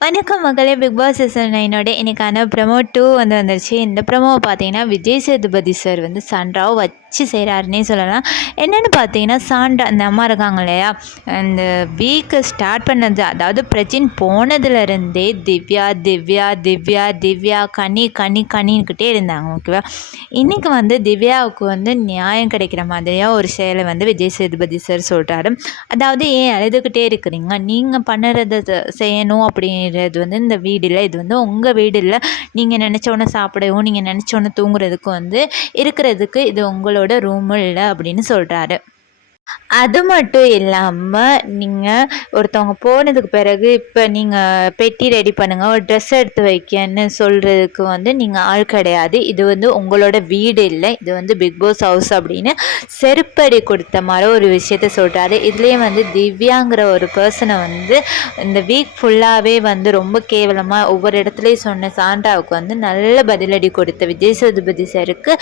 வணக்கம் மகளே big Boss season நைனோட இன்றைக்கான ப்ரமோ டூ வந்து வந்துருச்சு. இந்த ப்ரமோவை பார்த்தீங்கன்னா விஜய் சேதுபதி சார் வந்து சாண்ட்ராவை வச்சு செய்கிறாருன்னே சொல்லலாம். என்னென்னு பார்த்தீங்கன்னா சாண்ட்ரா அந்த அம்மா இருக்காங்க இல்லையா? அந்த வீக்கை ஸ்டார்ட் பண்ணது அதாவது பிரச்சின் போனதுலேருந்தே திவ்யா திவ்யா திவ்யா திவ்யா கனி கனி கனின்னுக்கிட்டே இருந்தாங்க ஓகேவா இன்றைக்கி வந்து திவ்யாவுக்கு வந்து நியாயம் கிடைக்கிற மாதிரியாக ஒரு செயலை வந்து விஜய் சேதுபதி சார் சொல்கிறாரு அதாவது ஏன் அழுதுகிட்டே இருக்கிறீங்க? நீங்கள் பண்ணுறத செய்யணும் அப்படின்னு இது வந்து இந்த வீடு இல்லை. இது வந்து உங்கள் வீடு இல்லை. நீங்கள் நினச்சோன்னே சாப்பிடவும் நீங்கள் நினச்சோன்னே தூங்குறதுக்கும் வந்து இருக்கிறதுக்கு இது உங்களோட ரூமும் இல்லை அப்படின்னு சொல்கிறாரு அது மட்டும் இல்லாமல் நீங்கள் ஒருத்தவங்க போனதுக்கு பிறகு இப்போ நீங்கள் பெட்டி ரெடி பண்ணுங்கள் ஒரு ட்ரெஸ் எடுத்து வைக்கன்னு சொல்கிறதுக்கு வந்து நீங்கள் ஆள் கிடையாது. இது வந்து உங்களோட வீடு இல்லை இது வந்து பிக் பாஸ் ஹவுஸ் அப்படின்னு செருப்படி கொடுத்த மாதிரி ஒரு விஷயத்த சொல்கிறாரு இதுலேயும் வந்து திவ்யாங்கிற ஒரு பர்சனை வந்து இந்த வீக் ஃபுல்லாகவே வந்து ரொம்ப கேவலமாக ஒவ்வொரு இடத்துலையும் சொன்ன சாண்டாவுக்கு வந்து நல்ல பதிலடி கொடுத்த விஜய் சேதுபதி சாருக்கு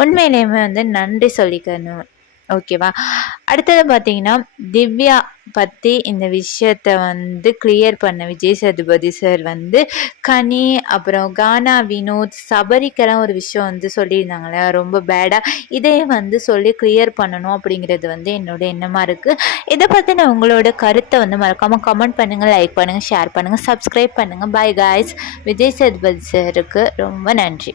உண்மையிலேயுமே வந்து நன்றி சொல்லிக்கணும். ஓகேவா அடுத்தது பார்த்தீங்கன்னா திவ்யா பற்றி இந்த விஷயத்த வந்து கிளியர் பண்ண விஜய் சேதுபதி சார் வந்து கனி அப்புறம் கானா வினோத் சபரிக்கெல்லாம் ஒரு விஷயம் வந்து சொல்லியிருந்தாங்களே ரொம்ப பேடாக இதே வந்து சொல்லி கிளியர் பண்ணணும் அப்படிங்கிறது வந்து என்னோட எண்ணமாக இருக்குது இதை பற்றின உங்களோட கருத்தை வந்து மறக்காமல் கமெண்ட் பண்ணுங்கள் லைக் பண்ணுங்கள் ஷேர் பண்ணுங்கள் சப்ஸ்கிரைப் பண்ணுங்கள் பாய் காய்ஸ் விஜய் சேதுபதி சாருக்கு ரொம்ப நன்றி.